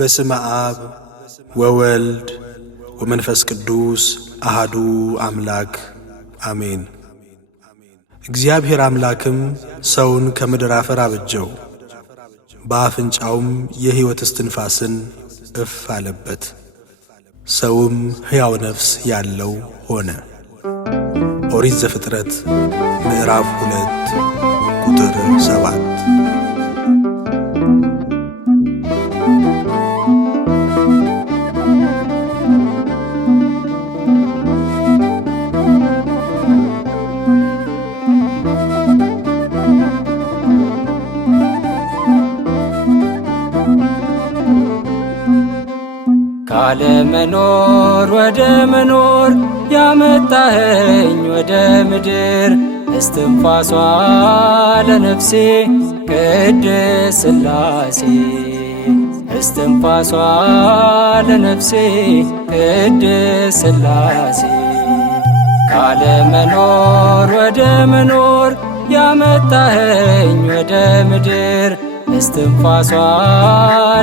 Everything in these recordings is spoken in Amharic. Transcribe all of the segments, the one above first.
በስመ አብ ወወልድ ወመንፈስ ቅዱስ አሃዱ አምላክ አሜን። እግዚአብሔር አምላክም ሰውን ከምድር አፈር አበጀው፣ በአፍንጫውም የሕይወት እስትንፋስን እፍ አለበት። ሰውም ሕያው ነፍስ ያለው ሆነ። ኦሪት ዘፍጥረት ምዕራፍ 2 ቁጥር 7። ካለመኖር ወደ መኖር ያመጣኸኝ ወደ ምድር እስትንፋሷ ለነፍሴ ቅድስት ሥላሴ እስትንፋሷ ለነፍሴ ቅድስት ሥላሴ ካለመኖር ወደ መኖር ያመጣኸኝ ወደ ምድር እስትንፋሷ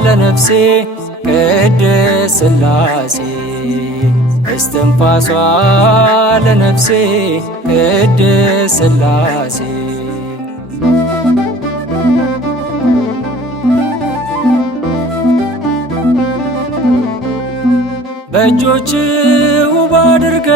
ለነፍሴ ቅድስት ሥላሴ እስትንፋሷ ለነፍሴ ቅድስት ሥላሴ በእጆች ውብ አድርገ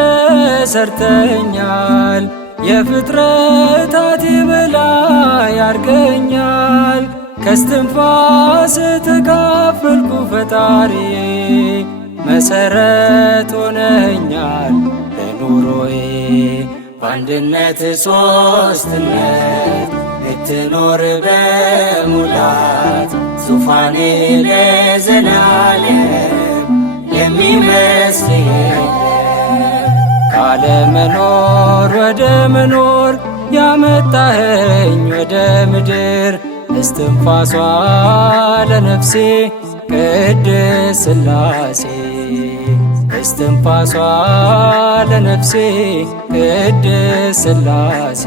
ሰርተኛል፣ የፍጥረታት በላይ ያርገኛል። ከስትንፋስ ተካፈልኩ ፈጣሪ መሰረት ሆነኛል ለኑሮዬ። በአንድነት ሶስትነት ልትኖር በሙላት ዙፋኔ ለዘላለም የሚመስል ካለመኖር ወደ መኖር ያመጣኸኝ ወደ ምድር እስትንፋሷ ለነፍሴ ቅድስት ሥላሴ እስትንፋሷ ለነፍሴ ቅድስት ሥላሴ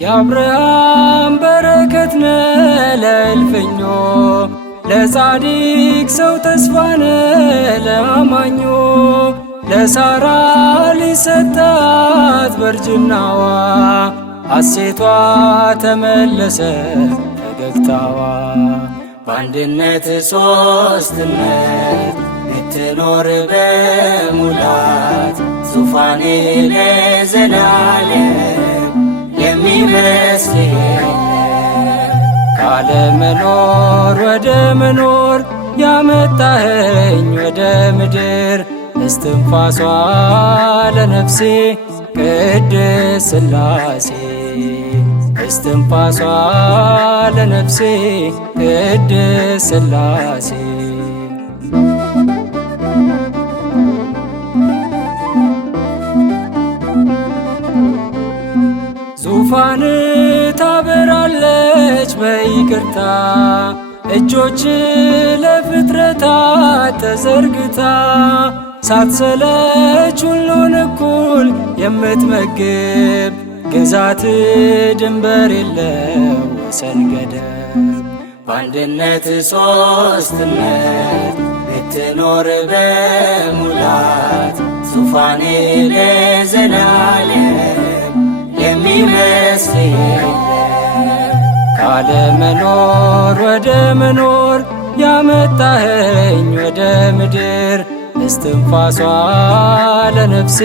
የአብርሃም በረከት ነህ ለእልፍኞ፣ ለጻድቅ ሰው ተስፋ ነህ ለአማኞ። ለሳራ ሊሰጣት በርጅናዋ ሐሴቷ ተመለሰ ፈገግታዋ። በአንድነት ሶስትነት ልትኖር በሙላት ዙፋኔ ለዘላለም የሚመስል ካለመኖር ወደ መኖር ያመጣኸኝ ወደ ምድር እስትንፋሷ ለነፍሴ ቅድስት ሥላሴ እስትንፋሷ ለነፍሴ ቅድስት ሥላሴ ዙፋን ታበራለች በይቅርታ እጆች ለፍጥረታት ተዘርግታ ሳትሰለች ሁሉን እኩል የምትመግብ ግዛት ድንበር የለው ወሰን ገደብ። በአንድነት ሶስትነት ልትኖር በሙላት ዙፋኔ ለዘላለም የሚመስል ካለመኖር ወደ መኖር ያመጣኸኝ ወደ ምድር እስትንፋሷ ለነፍሴ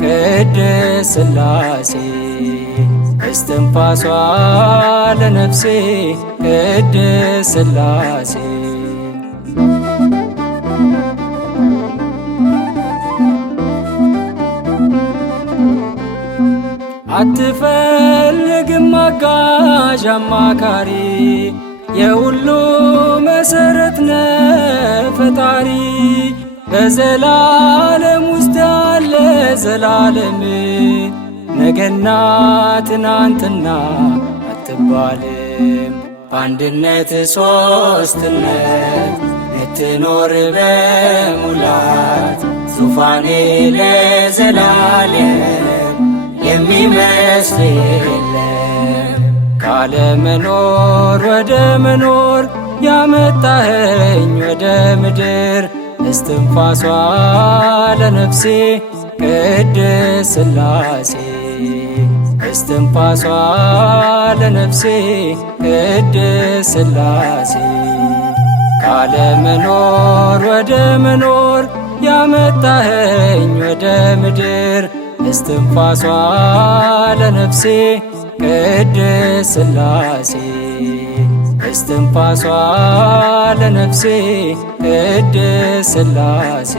ቅድስት ሥላሴ እስትንፋሷ ለነፍሴ ቅድስት ሥላሴ አትፈልግም አጋዥ አማካሪ፣ የሁሉ መሰረት ነህ ፈጣሪ። በዘላለም ውስጥ ያለ ዘላለም ነገና ትናንትና አትባልም። በአንድነት ሶስትነት ልትኖር በሙላት ዙፋኔ ለዘላለም የሚመ የሚመስል የለም። ካለመኖር ወደ መኖር ያመጣኸኝ ወደ ምድር እስትንፋሷ ለነፍሴ ቅድስት ሥላሴ እስትንፋሷ ለነፍሴ ቅድስት ሥላሴ ካለመኖር ወደ መኖር ያመጣኸኝ ወደ ምድር እስትንፋሷ ለነፍሴ ቅድስት ሥላሴ እስትንፋሷ ለነፍሴ ቅድስት ሥላሴ